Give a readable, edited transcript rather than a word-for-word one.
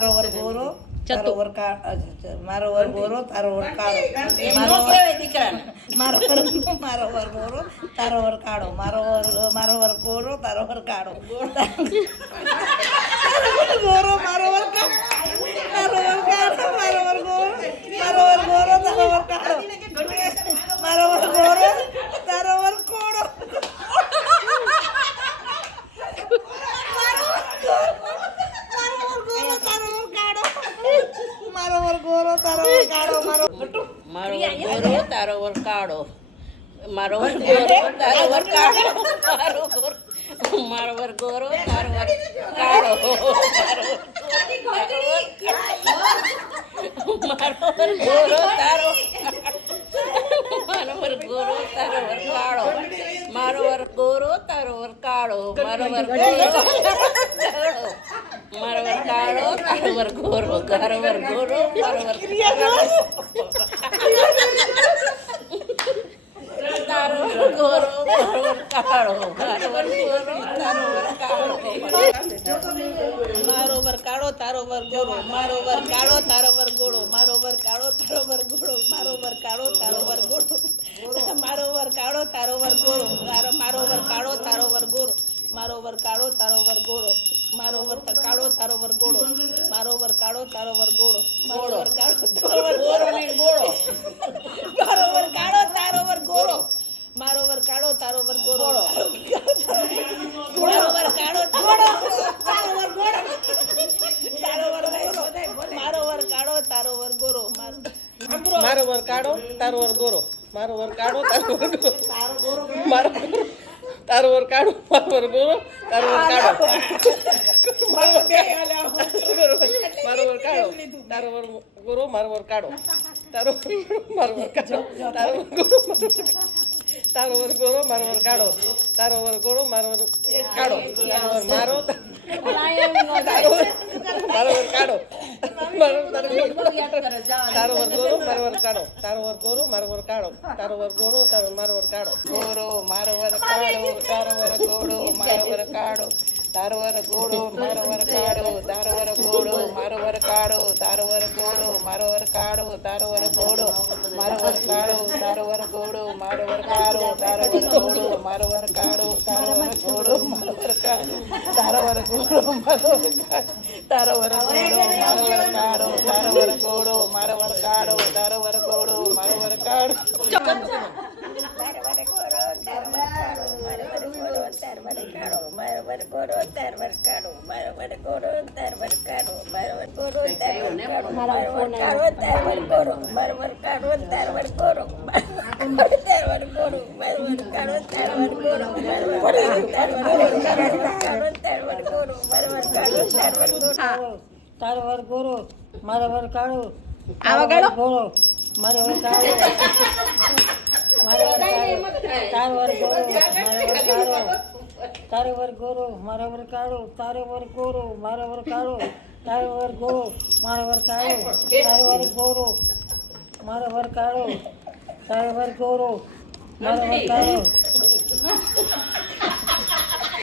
મારો વર ગોરો તારો વર મારો વર ગોરો તારો વર કાળો મારો વર ગોરો તારો વર કાળો મારો વર ગોરો તારો વર કાળો ગોરો મારો વર તારો વર કાળો મારો વર ગોરો તારો વર ગોરો તારો વર કાળો મારો વર ગોરો તારો વર કોળો મારો વર ગોરો તારો વર કાળો મારો ગોરો તારો વર કાળો મારો વર ગોરો તારો વર કાળો મારો વર ગોરો તારો વર કાળો મારો વર ગોરો તારો મારો વર ગોરો તારો વર કાળો મારો વર ગોરો તારો વર કાળો મારો વર ગોરો મારો વર કાળો તારો વર ગોરો તારો વર ગોરો મારો વર તારો વર ગોરો મારો વર કાળો મારો વર ગોરો તારો વર કાળો મારો વર કાળો તારો વર ગોરો મારો વર કાળો તારો વર ગોળો મારો વર કાળો તારો વર ગોળો મારો વર કાળો તારો વર ગોળો મારો વર કાળો તારો વર ગોળો મારો વર કાળો તારો વર ગોળો મારો વર કાળો તારો વર ગોળો મારો વર કાળો તારો વર ગોળો મારો વર કાળો તારો વર ગોળો મારો વર કાળો તારો વર ગોળો મારો વર કાળો તારો વર ગોળો મારો વર કાળો તારો વર ગોળો મારો વર કાળો તારો વર ગોળો મારો વર કાળો તારો વર ગોળો મારો વર કાળો તારો વર ગોરો મારો વર કાળો તારો વર ગોરો મારો તારો વર કાળો મારો વર ગોરો તારો વર કાળો મારો વર કાળો તારો વર ગોરો મારો વર કાળો તારો મારો વર કાળો તારો વર ગોરો તારો વર ગોરો મારો વર કાળો તારો વર ગોરો મારો વર કાળો તારો વર મારો મારો વર કાળો મારો તારો વર ગોરો મારો વર કાળો તારો વર ગોરો મારો વર કાળો તારો વર ગોરો તારો મારો વર કાળો ગોરો મારો વર કાળો તારો વર ગોરો મારો વર કાળો તારો વર ગોળો મારો વર કાળો તારો વર ગોળો મારો વર કાળો તારો વર ગોળો મારો વર કાળો તારો વર ગોળો મારો વર કાળો તારો વર ગોળો મારો વર કાળો તારો વર ગોળો મારો વર કાળો તારો વર ગોળો મારો વર કાળો તારો વર ગોળો મારો વર કાળો તારો વર ગોળો મારો વર કાળો તારો વર ગોળો મારો વર કાળો તારો વર ગોળો મારો વર કાળો તારો વર ગોરો મારો વર કાળો તારો વર ગોરો મારો વર કાળો મારો વર તારો વર ગોરો તારો વર ગોરો મારો વર કાળો તારો વર ગોરો મારો વર કાળો તારો વર ગોરો મારો વર કાળો તારો વર ગોરો મારો વર કાળો તારો વર ગોરો મારો વર કાળો